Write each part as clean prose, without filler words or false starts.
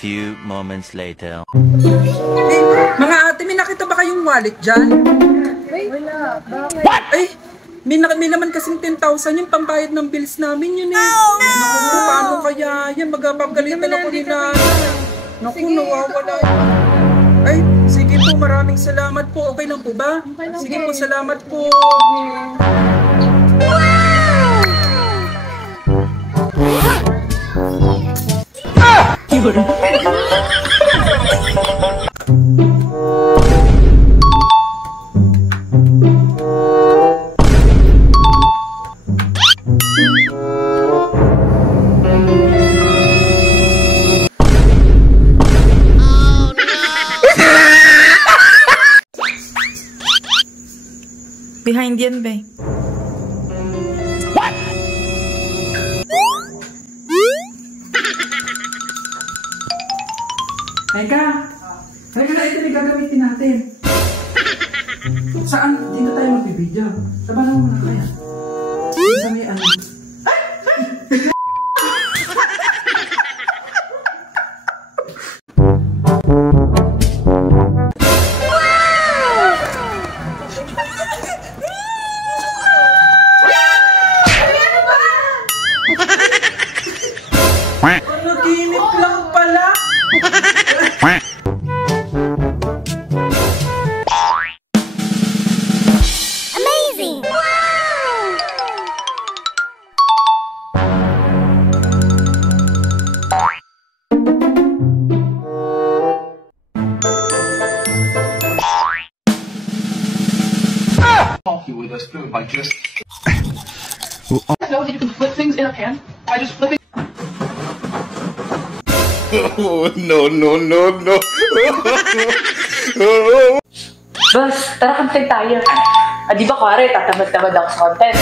few moments later. Mga ate, may nakita ba kayong wallet dyan? Wala. Bakit? What? Ay, may naman kasing 10,000 yung pambayad ng bills namin yun eh. Naku, paano kaya yan? Magpapagalitan ako nila. Naku, nawawala. Ay, sige po, maraming salamat po. Okay lang po ba? Sige po, salamat po. Behind yan, be. What? Teka. Teka na, ito na gagamitin natin. Saan? Dito tayo magbibideo. Sabahan mo muna kaya. Sa may ano. Naginip lang pala. Amazing! Wow! Coffee with a spoon by just. Know that you can flip things in a pan by just flipping. Oh, no. Boss, tara content tayo. Di ba kuwari, tatamad-tamad ako sa content.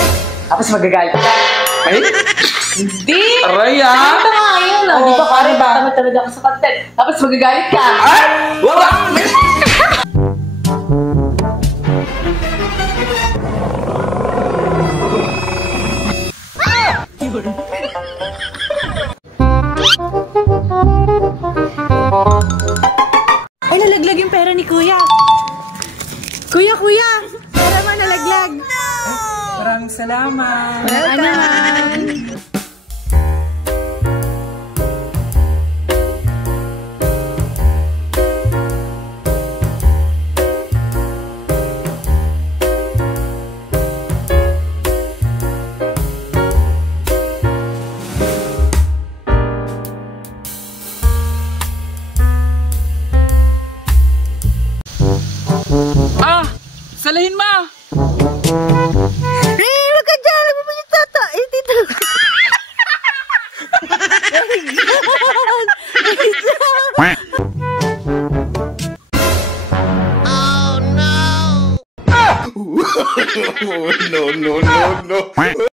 Tapos magagalit ka. Ay? Hindi! Aray Ito nga yun. Di ba kuwari, ano ba? tatamad-tamad ako sa content. Tapos magagalit ka. Ay! Wala! Ay, nalaglag yung pera ni Kuya. Kuya! Pera mo nalaglag. Maraming salamat. Wala naman. Salahin mo! Huwag ka dyan! Alam mo yung tata! Eh, dito! Oh, no.